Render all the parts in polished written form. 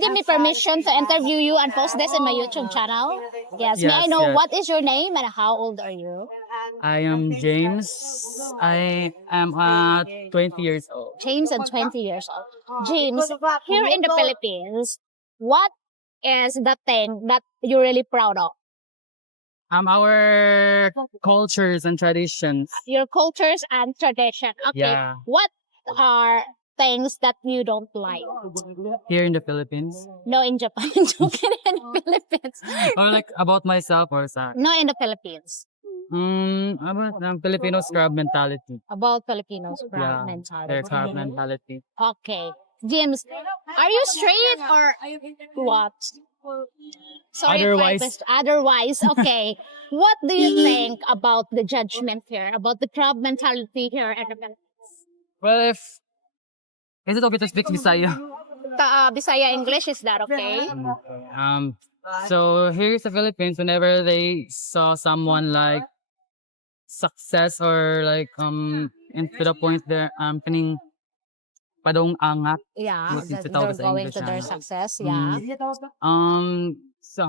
you give me permission to interview you and post this in my YouTube channel? Yes. May I Yes, know yes. what is your name and how old are you? I am James. I am 20 years old. James and 20 years old. James, here in the Philippines, what is the thing that you're really proud of? Our cultures and traditions. Your cultures and tradition. Okay. Yeah. What are things that you don't like? Here in the Philippines. No, in Japan. Joking, in the Philippines. Or like about myself or sa No, in the Philippines. about Filipino scrub mentality. About Filipinos' Yeah, mentality. their scrub mentality. Okay. James, are you straight or what? Sorry Otherwise. if I otherwise, okay. What do you think about the judgment here, about the crowd mentality here at the Philippines? Well, if is it okay to speak Bisaya? Bisaya English, is that okay? So here in the Philippines, whenever they saw someone like success or like into the point there kaning padong angat. Yeah, What is that it tawag they're sa going English, to their ano? success, yeah. So,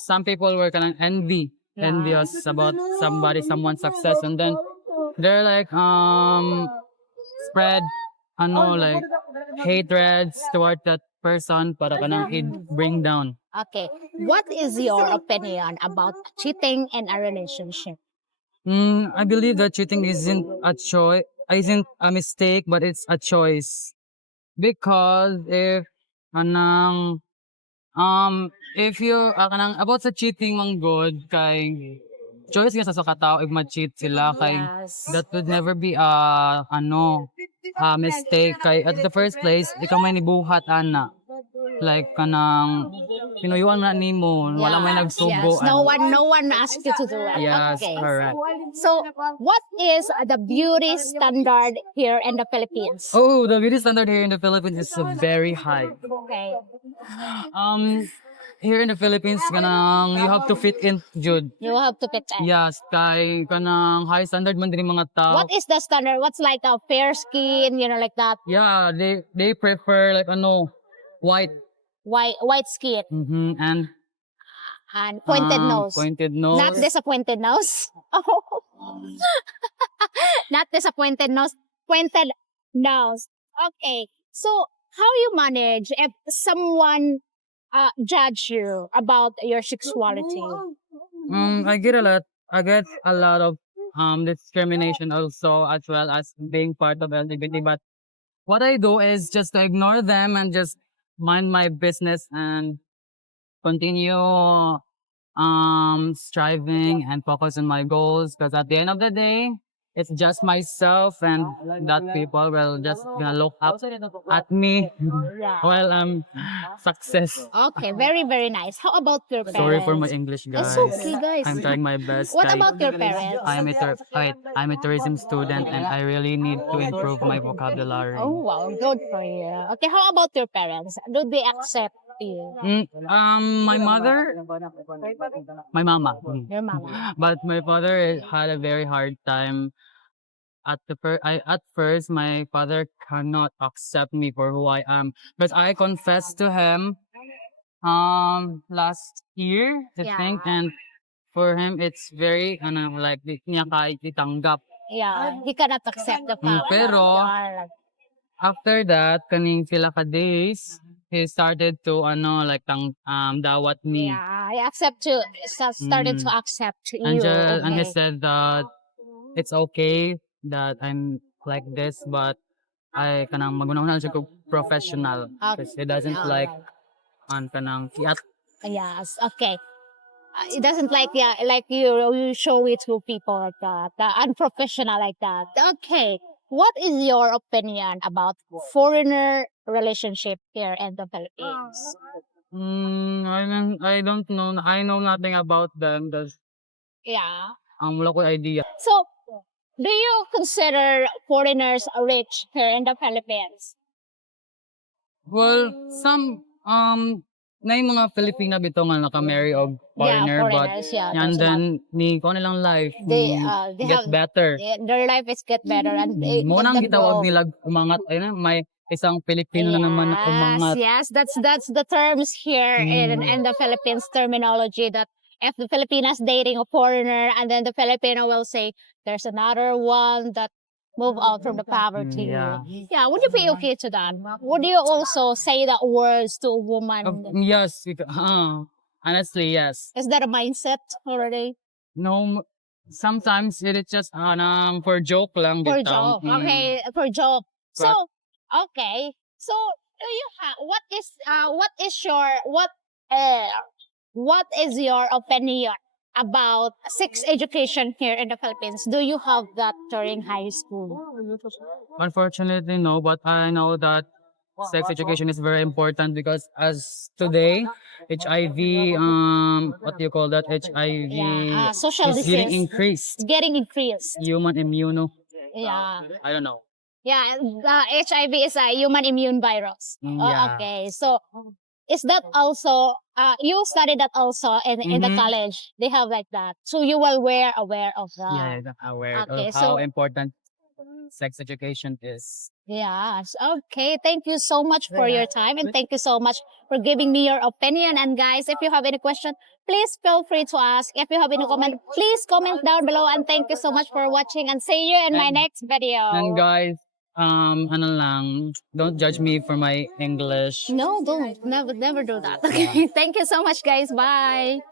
some people were kind of envious about someone's success, and then they're like spread like hatreds toward that person para kanang bring down. Okay. What is your opinion about cheating in a relationship? I believe that cheating isn't a mistake, but it's a choice. Because if you kanang about sa cheating mang good kay choice nga sa katao if ma-cheat sila kay Yes. that would never be a mistake kay at the first place ikaw may nibuhat ana like kanang pinuyuan na nimo wala may nagsugo. Yes. No one asked you to do it. Yes, Okay. correct. So, what is the beauty standard here in the Philippines? Oh, the beauty standard here in the Philippines is very high. Okay. Here in the Philippines kanang you have to fit in, Jude. You have to fit in. Yes, kay kanang high standard man din mga tao. What is the standard? What's like a fair skin, like that? Yeah, they prefer like white. White skin And pointed nose. Pointed nose. Not disappointed nose. Not disappointed nose. Pointed nose. Okay. So, how you manage if someone judge you about your sexuality? I get a lot of discrimination also as well as being part of LGBT. But what I do is just to ignore them and just mind my business and continue striving and focus on my goals because at the end of the day it's just myself and that people will just gonna look up at me while I'm success. Okay, very, very nice. How about your parents? Sorry for my English, guys. It's okay, guys. I'm trying my best. What about your parents? I'm a tourism student and I really need to improve my vocabulary. Oh, wow. Good for you. Okay, how about your parents? Do they accept you? My mother, my mama. Your mama? But my father had a very hard time. At first, my father cannot accept me for who I am. But I confessed to him last year, I Yeah. think, and for him it's very like di niya kahit itanggap. Yeah, he cannot accept the fact. Pero, that you are- After that, kaning sila ka days, he started to dawat me. yeah, I accept to started to accept you. And he Okay. said that it's okay that I'm like this, but I kanang magunahon siya ko professional because he doesn't like kanang kiat. Yes. Okay. It doesn't like you show it to people like that, unprofessional like that. Okay. What is your opinion about foreigner relationship here in the Philippines? I don't know. I know nothing about them. That's Yeah. wala ko idea. So, do you consider foreigners rich here in the Philippines? Well, some na yung mga Filipina bitaw nga naka-marry og foreigner, but foreigners, yeah. and there's a lot. then ni ko nilang life They get have better. their life is get better and they Mo get nang the gitawag goal. nila umangat may isang Pilipino na naman na umangat. Yes, that's the terms here in Mm. the Philippines terminology that if the Filipinas dating a foreigner and then the Filipino will say there's another one that move out from the poverty. Yeah. Yeah, would you be okay to that? Would you also say that words to a woman? Yes, honestly, yes. Is that a mindset already? No, sometimes it is just for joke lang For bitaw. joke. Okay, for joke. So, Correct. okay. So, do you have what is your opinion about sex education here in the Philippines? Do you have that during high school? Unfortunately, no, but I know that sex education is very important because as today, HIV, what do you call that? HIV Yeah, social is getting disease. increased. It's getting increased. Human immuno. Yeah. I don't know. Yeah, the HIV is a human immune virus. Oh, Yeah. okay. So, is that also, you studied that also in the Mhm. college? They have like that. So, you were aware of that. Yeah, I'm aware Okay, of how so- important sex education is. Yes. Okay. Thank you so much for your time and thank you so much for giving me your opinion. And guys, if you have any question, please feel free to ask. If you have any comment, please comment down below. And thank you so much for watching and see you in my And- next video. And guys, ano lang, don't judge me for my English. No, don't. Never do that. Okay. Thank you so much, guys. Bye.